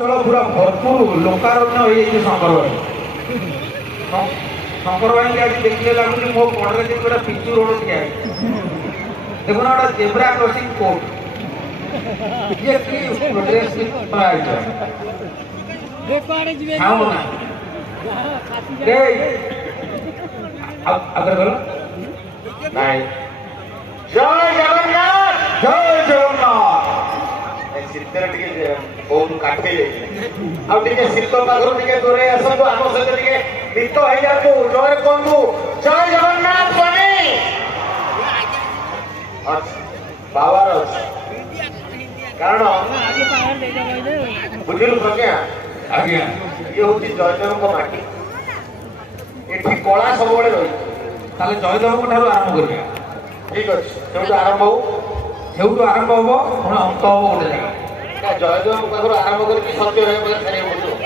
চলো পুরা ভরপুর লোকারণ্য হয়ে যাইছে শঙ্কর ভাই। শঙ্কর ভাই আজ দেখলে লাগুଛି ମୋ କଡ଼ରେ ଯେମିତି ଗୋଟେ ପିଚୁ ରୋଡ ଠିଆ ହେଇଛି। ଦେଖୁନ ଗୋଟେ ଜେବ୍ରା କ୍ରସିଂ କୋର୍ଟ ଇଏ କି ଡ୍ରେସ୍ ହେଇଛ ଖାଉ ନା ଆଗରେ ଗଲ ନାଇଁ। ଜୟ ଜଗନ୍ନାଥ ଜୟ ଜଗନ୍ନାଥ। ଶୀତରେ ଟିକେ ବହୁତ କାଟି ଯାଇଛି ଆଉ ଟିକେ ଶୀତ ପାଖରୁ ଟିକେ ଦୂରେଇ ଆସନ୍ତୁ, ଆମ ସହିତ ଟିକେ ଗୀତ ହେଇଯାନ୍ତୁ। ଜୟ କୁହନ୍ତୁ ଜୟ ଜଗନ୍ନାଥ ସ୍ୱାମୀ ବାବାର ଅଛି କାରଣ ବୁଝିଲୁ ପ୍ରଜ୍ଞା। ଆଜ୍ଞା ଇଏ ହଉଛି ଜୟଦେବଙ୍କ ମାଟି, ଏଠି କଳା ସବୁବେଳେ ରହିଛି। ତାହେଲେ ଜୟଦେବଙ୍କ ଠାରୁ ଆରମ୍ଭ କରିବା। ଠିକ ଅଛି, ସେଉଠୁ ଆରମ୍ଭ ହବ, ସେଉଠୁ ଆରମ୍ଭ ହବ ପୁଣି ଅନ୍ତ ହବ ଗୋଟେ ଜାଗା। ଜୟଦେବଙ୍କ ପାଖରୁ ଆରମ୍ଭ କରିକି ସତ୍ୟ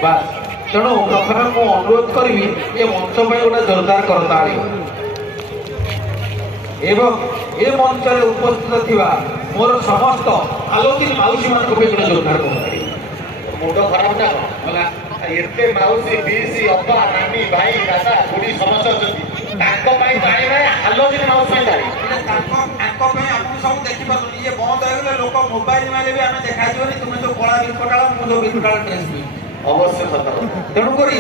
ବାସ୍। ତେଣୁ ପ୍ରଥମେ ମୁଁ ଅନୁରୋଧ କରିବି ଏ ମଞ୍ଚ ପାଇଁ ଗୋଟେ ଜୋରଦାର କରତାଳି ଏବଂ ଏ ମଞ୍ଚରେ ଉପସ୍ଥିତ ଥିବା ମୋର ସମସ୍ତ ଆଲୋଚିତ ମାଉସୀ ମାନଙ୍କ ପାଇଁ ଗୋଟେ ଜୋରଦାର କରତାଳି। ମୁଣ୍ଡ ଖରାପ ନା କଣ? ଏତେ ମାଉସୀ ପିଇସି ଅପା ନାନୀ ଭାଇ ଦାଦା ଖୁଡି ସମସ୍ତେ ଅଛନ୍ତି, ତାଙ୍କ ପାଇଁ ଜାଣି ନାହିଁ ଆଲୋଚିତ ମାଉସୀ ପାଇଁ ଜାଣି ତାଙ୍କ ପାଇଁ ଆପଣ ସବୁ ଦେଖିପାରୁଛନ୍ତି। ଇଏ ବନ୍ଦ ହେଇଗଲେ ଲୋକ ମୋବାଇଲ ମାରେ ବି ଆମେ ଦେଖାଯିବନି ତୁମେ ଯୋଉ କଳା ବିକଟାଳ ମୁଁ ଯୋଉ ବିକଟାଳ ଡ୍ରେସ୍ ବି ଅବଶ୍ୟ ସତ। ତେଣୁକରି